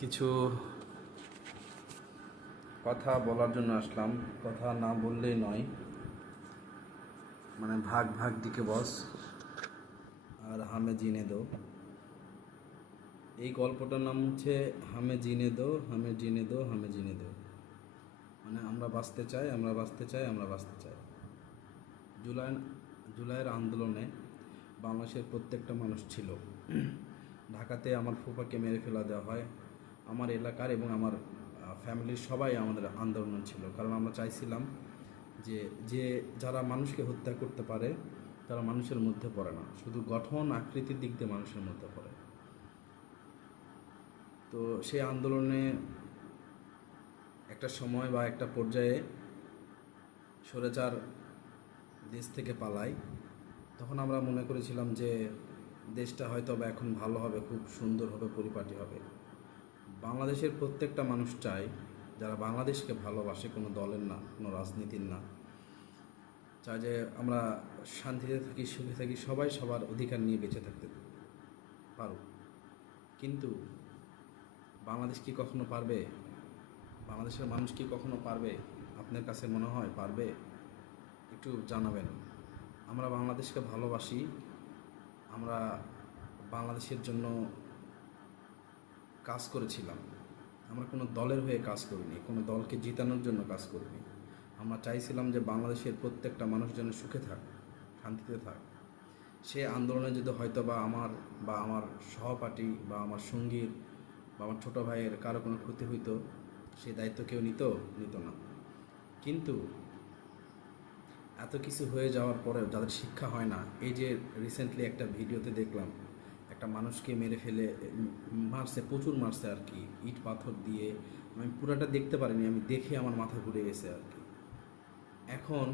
কিছু কথা বলার জন্য আসলাম। কথা না বললেই নয়, মানে ভাগ ভাগ দিকে বস আর হামে জিনে দো। এই গল্পটার নাম হচ্ছে হামে জিনে দো, হামে জিনে দো, হামে জিনে দো। মানে আমরা বাঁচতে চাই, আমরা বাঁচতে চাই, আমরা বাঁচতে চাই। জুলাই জুলাইয়ের আন্দোলনে বাংলাদেশের প্রত্যেকটা মানুষ ছিল। ঢাকাতে আমার ফুফাকে মেরে ফেলা দেওয়া হয়। আমার এলাকার এবং আমার ফ্যামিলির সবাই আমাদের আন্দোলন ছিল, কারণ আমরা চাইছিলাম যে যে যারা মানুষকে হত্যা করতে পারে তারা মানুষের মধ্যে পড়ে না, শুধু গঠন আকৃতির দিক দিয়ে মানুষের মধ্যে পড়ে। তো সেই আন্দোলনে একটা সময় বা একটা পর্যায়ে স্বৈরাচার দেশ থেকে পালায়। তখন আমরা মনে করেছিলাম যে দেশটা হয়তো বা এখন ভালো হবে, খুব সুন্দর হবে, পরিপাটি হবে। বাংলাদেশের প্রত্যেকটা মানুষ চায়, যারা বাংলাদেশকে ভালোবাসে, কোনো দলের না, কোনো রাজনীতির না, চায় যে আমরা শান্তিতে থাকি, সুখে থাকি, সবাই সবার অধিকার নিয়ে বেঁচে থাকতে পারুক। কিন্তু বাংলাদেশ কি কখনো পারবে? বাংলাদেশের মানুষ কি কখনো পারবে? আপনার কাছে মনে হয় পারবে? একটু জানাবেন। আমরা বাংলাদেশকে ভালোবাসি, আমরা বাংলাদেশের জন্য কাজ করেছিলাম। আমরা কোনো দলের হয়ে কাজ করিনি, কোনো দলকে জিতানোর জন্য কাজ করিনি। আমরা চাইছিলাম যে বাংলাদেশের প্রত্যেকটা মানুষ যেন সুখে থাক, শান্তিতে থাক। সে আন্দোলনে যদি হয়তো বা আমার সহপাঠী বা আমার সঙ্গীর বা আমার ছোটো ভাইয়ের কারো কোনো ক্ষতি হইতো, সেই দায়িত্ব কেউ নিত না। কিন্তু এত কিছু হয়ে যাওয়ার পরেও যাদের শিক্ষা হয় না, এই যে রিসেন্টলি একটা ভিডিওতে দেখলাম একটা মানুষকে মেরে ফেলে মারছে, প্রচুর মারছে আর কি, ইট পাথর দিয়ে। আমি পুরাটা দেখতে পারিনি, আমি দেখে আমার মাথা ঘুরে গেছে আর কি। এখন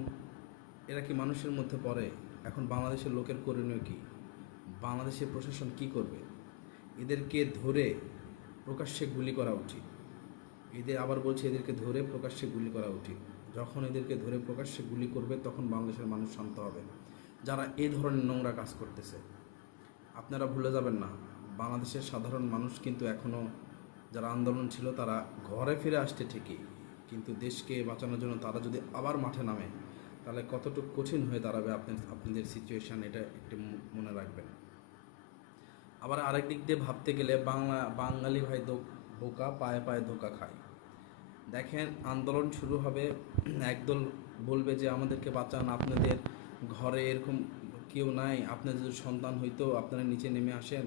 এরা কি মানুষের মধ্যে পড়ে? এখন বাংলাদেশের লোকের করণীয় কি? বাংলাদেশের প্রশাসন কি করবে? এদেরকে ধরে প্রকাশ্যে গুলি করা উচিত। আবার বলছি, এদেরকে ধরে প্রকাশ্যে গুলি করা উচিত। যখন এদেরকে ধরে প্রকাশ্যে গুলি করবে তখন বাংলাদেশের মানুষ শান্ত হবে, যারা এই ধরনের নোংরা কাজ করতেছে। আপনারা ভুলে যাবেন না, বাংলাদেশের সাধারণ মানুষ কিন্তু এখনও, যারা আন্দোলন ছিল তারা ঘরে ফিরে আসছে ঠিকই, কিন্তু দেশকে বাঁচানোর জন্য তারা যদি আবার মাঠে নামে তাহলে কতটুকু কঠিন হয়ে দাঁড়াবে আপনাদের সিচুয়েশান, এটা একটু মনে রাখবেন। আবার আরেক দিক দিয়ে ভাবতে গেলে বাঙালি ভাই বোকা, পায়ে পায়ে ধোকা খায়। দেখেন, আন্দোলন শুরু হবে, একদল বলবে যে আমাদেরকে বাঁচান, আপনাদের ঘরে এরকম কেউ নাই, আপনাদের যদি সন্তান হইতো আপনারা নিচে নেমে আসেন।